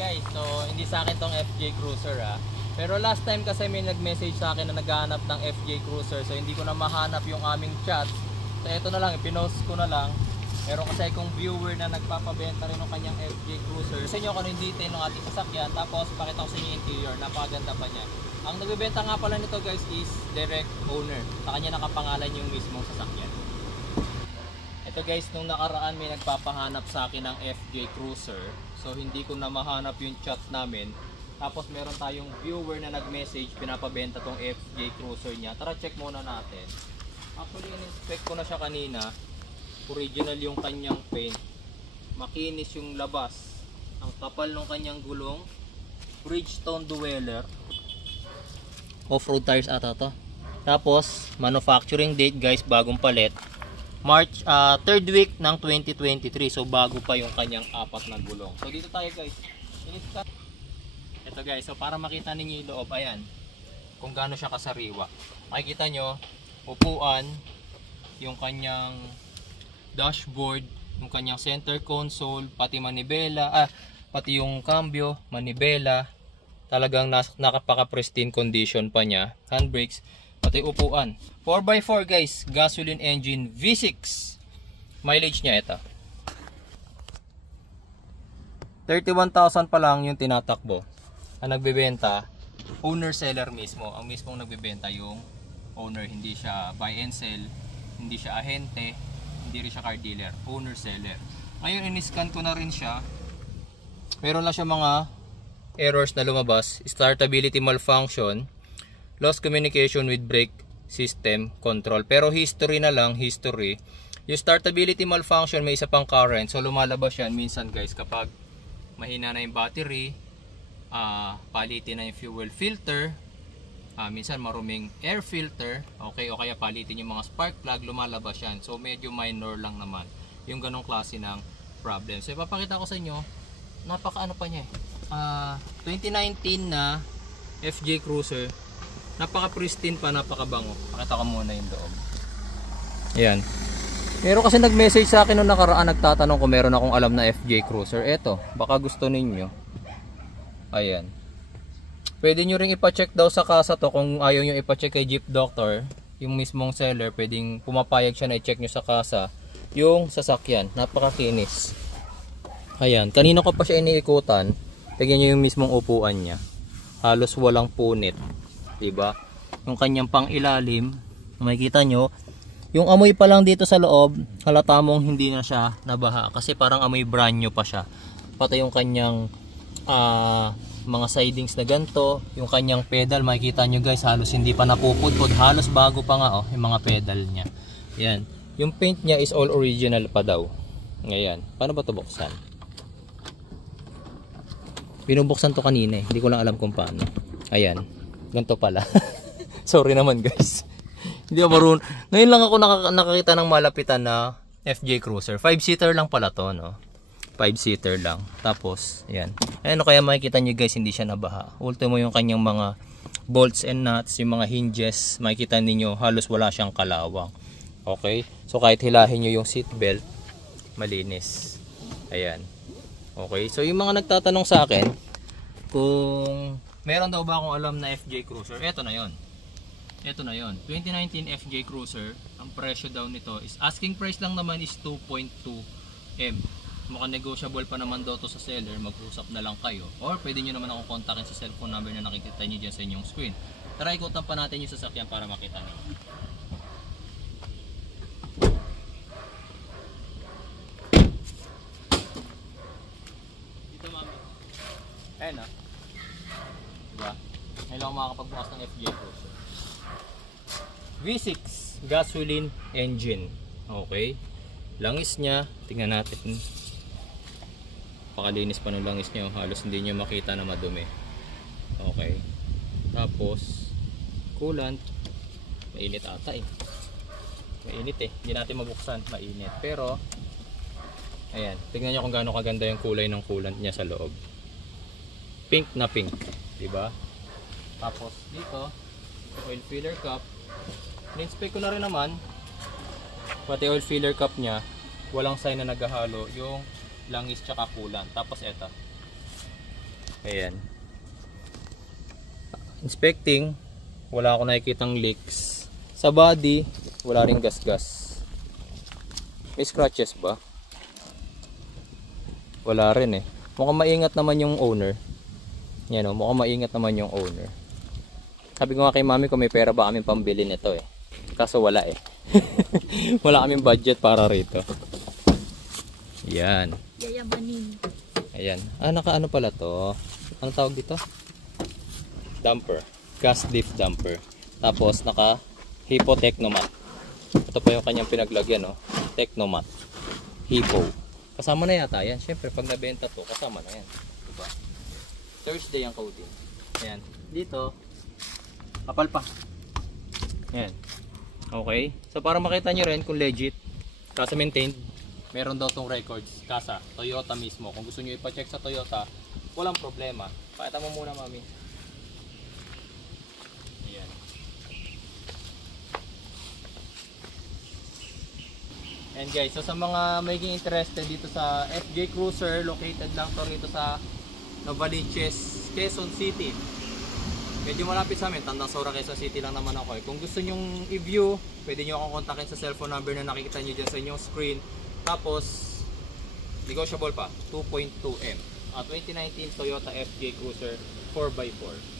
guys, so hindi sa akin tong FJ Cruiser Pero last time kasi may nag-message sa akin na naghahanap ng FJ Cruiser. So hindi ko na mahanap yung aming chat. So ito na lang, ipinost ko na lang. Meron kasi akong viewer na nagpapabenta rin ng kanyang FJ Cruiser. Sa inyo kung ano yung detail ng ating sasakyan. Tapos pakita ko sa inyo yung interior, napakaganda pa niya. Ang nagbebenta nga pala nito guys is direct owner. Sa kanya nakapangalan yung mismong sasakyan. Ito guys, nung nakaraan may nagpapahanap sa akin ng FJ Cruiser. So hindi ko na mahanap yung chat namin. Tapos meron tayong viewer na nag-message, pinapabenta tong FJ Cruiser niya. Tara check muna natin. Actually in-inspect ko na siya kanina. Original yung kanyang paint. Makinis yung labas. Ang kapal ng kanyang gulong. Bridgestone Dweller. Off-road tires ata to. Tapos manufacturing date guys, bagong palit. March 3rd week ng 2023. So bago pa yung kanyang apat na gulong. So dito tayo guys. Ito guys, so para makita ninyo yung loob, ayan. Kung gaano siya kasariwa. Makikita nyo, upuan, yung kanyang dashboard, yung kanyang center console, pati manibela, pati yung cambio, manibela. Talagang nakapaka-pristine condition pa niya. Handbrakes, pati upuan. 4x4 guys, gasoline engine V6. Mileage niya ito. 31,000 pa lang yung tinatakbo. Ang nagbebenta, owner seller mismo. Ang mismong nagbebenta yung owner. Hindi siya buy and sell, hindi siya ahente, hindi rin siya car dealer. Owner seller. Ngayon in-scan ko na rin siya. Meron lang siya mga errors na lumabas. Startability malfunction, lost communication with brake system control. Pero history na lang, history. Yung startability malfunction may isa pang current. So lumalabas yan minsan guys kapag mahina na yung battery, palitin na yung fuel filter, minsan maruming air filter, okay, o kaya palitin yung mga spark plug, lumalabas yan. So medyo minor lang naman yung ganong klase ng problem. So ipapakita ko sa inyo, napaka ano pa niya 2019 na FJ Cruiser, napaka pristine pa, napaka bango. Pakita ko muna yung loob. Ayan. Meron kasi nag-message sa akin nung nakaraan, nagtatanong kung meron akong alam na FJ Cruiser. Eto, baka gusto ninyo. Ayan. Pwede nyo ring ipacheck daw sa kasa to kung ayaw nyo ipacheck kay Jeep Doctor. Yung mismong seller, pwedeng pumapayag siya na i-check nyo sa kasa yung sasakyan. Napakakinis. Ayan. Kanina ko pa siya iniikutan. Tignan nyo yung mismong upuan niya. Halos walang punit. Diba? Yung kanyang pang ilalim, makikita nyo, yung amoy pa lang dito sa loob, halata mong hindi na siya nabaha. Kasi parang amoy brand new pa siya. Pati yung kanyang mga sidings na ganito, yung kanyang pedal, makikita nyo guys, halos hindi pa napupudpud, halos bago pa nga yung mga pedal niya. Yan. Yung paint niya is all original pa daw. Ngayon, paano ba ito buksan? Binubuksan to kanina hindi ko lang alam kung paano. Ayan, ganito pala. Sorry naman guys. Hindi ako marunong. Ngayon lang ako nakakita ng malapitan na FJ Cruiser. 5-seater lang pala to, no? 5-seater lang. Tapos, ayan. Ayan, kaya makikita nyo guys, hindi siya nabaha. Ultimo yung kanyang mga bolts and nuts, yung mga hinges, makikita niyo halos wala siyang kalawang. Okay? So, kahit hilahin nyo yung seatbelt, malinis. Ayan. Okay? So, yung mga nagtatanong sa akin, kung meron daw ba akong alam na FJ Cruiser, eto na yon. Ito na yon. 2019 FJ Cruiser, ang presyo daw nito is, asking price lang naman is 2.2 M. Mukhang negotiable pa naman daw to sa seller, mag-usap na lang kayo. Or pwede nyo naman akong kontakin sa cellphone number na nakikita nyo dyan sa inyong screen. Tara, ikutan pa natin yung sasakyan para makita nyo. Dito mami. Ayan na. Diba? Ngayon ako makakapagbukas ng FJ Cruiser. V6 gasoline engine. Okay. Langis niya, tingnan natin. Pakalinis pa ng langis niya, halos hindi niyo makita na madumi. Okay. Tapos coolant, mainit ata mainit hindi natin mabuksan, mainit. Pero ayan, tingnan niyo kung gaano kaganda yung kulay ng coolant niya sa loob. Pink na pink, di ba? Tapos dito, oil filler cup. In-inspect ko na rin naman, pati oil filler cup niya, walang sign na naghahalo yung langis tsaka coolant. Tapos eto, Ayan. Inspecting, wala ako nakikitang leaks. Sa body, wala ring gas-gas. May scratches ba? Wala rin eh. Mukhang maingat naman yung owner. Yan o, mukhang maingat naman yung owner. Sabi ko nga kay mami kung may pera ba kami pambili nito eh. Kaso wala eh. Wala kaming budget para rito. Yan. Yayamanin. Ayan. Naka ano pala to? Ano tawag dito? Dumper. Gas lift dumper. Tapos naka Hippo Technomat. Ito pa yung kanyang pinaglagyan, no? Technomat. Hippo. Kasama na yata yan. Siyempre, pag nabenta to, kasama na yan. Diba? Thursday ang coding. Ayan. Dito, kapal pa. Ayan. Okay. So, para makita nyo rin kung legit, kasa maintained, meron daw tong records. Kasa, Toyota mismo. Kung gusto nyo ipacheck sa Toyota, walang problema. Pakita mo muna, mami. Ayan. And guys, so sa mga maging interested dito sa FJ Cruiser, located lang to rito sa Novaliches, Quezon City. Medyo malapit sa amin, Tandang Sora, Quezon City lang naman ako eh. Kung gusto nyong i-view, pwede nyo akong kontakin sa cellphone number na nakikita nyo dyan sa inyong screen. Tapos, negotiable pa, 2.2M. 2019 Toyota FJ Cruiser 4x4.